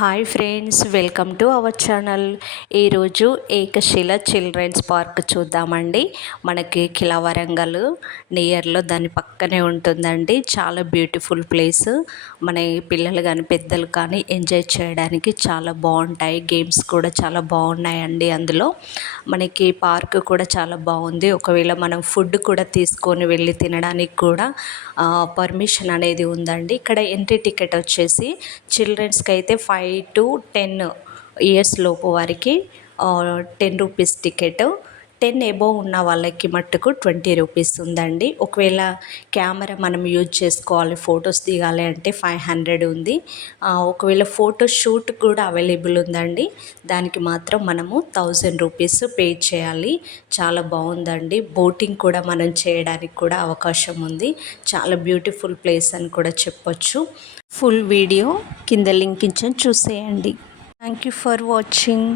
Hi friends, welcome to our channel. ఈరోజు ఏకశిల children's park చూద్దామండి. మనకి కిలా వరంగల్ నియర్లో దాని పక్కనే ఉంటుందండి. చాలా బ్యూటిఫుల్ ప్లేస్. మన పిల్లలు కానీ పెద్దలు కానీ ఎంజాయ్ చేయడానికి చాలా బాగుంటాయి. గేమ్స్ కూడా చాలా బాగున్నాయండి. అందులో మనకి పార్క్ కూడా చాలా బాగుంది. ఒకవేళ మనం ఫుడ్ కూడా తీసుకొని వెళ్ళి తినడానికి కూడా పర్మిషన్ అనేది ఉందండి. ఇక్కడ ఎంట్రీ టికెట్ వచ్చేసి చిల్డ్రన్స్కి అయితే 5 to 10 ఇయర్స్ లోపు వారికి 10 రూపీస్ టికెట్. 10 ఎబోవ్ ఉన్న వాళ్ళకి మట్టుకు 20 రూపీస్ ఉందండి. ఒకవేళ కెమెరా మనం యూజ్ చేసుకోవాలి, ఫొటోస్ దిగాలి అంటే 500 ఉంది. ఒకవేళ ఫోటో షూట్ కూడా అవైలబుల్ ఉందండి. దానికి మాత్రం మనము 1000 రూపీస్ పే చేయాలి. చాలా బాగుందండి. బోటింగ్ కూడా మనం చేయడానికి కూడా అవకాశం ఉంది. చాలా బ్యూటిఫుల్ ప్లేస్ అని కూడా చెప్పొచ్చు. ఫుల్ వీడియో కింద లింక్ ఇచ్చాను, చూసేయండి. Thank you for watching.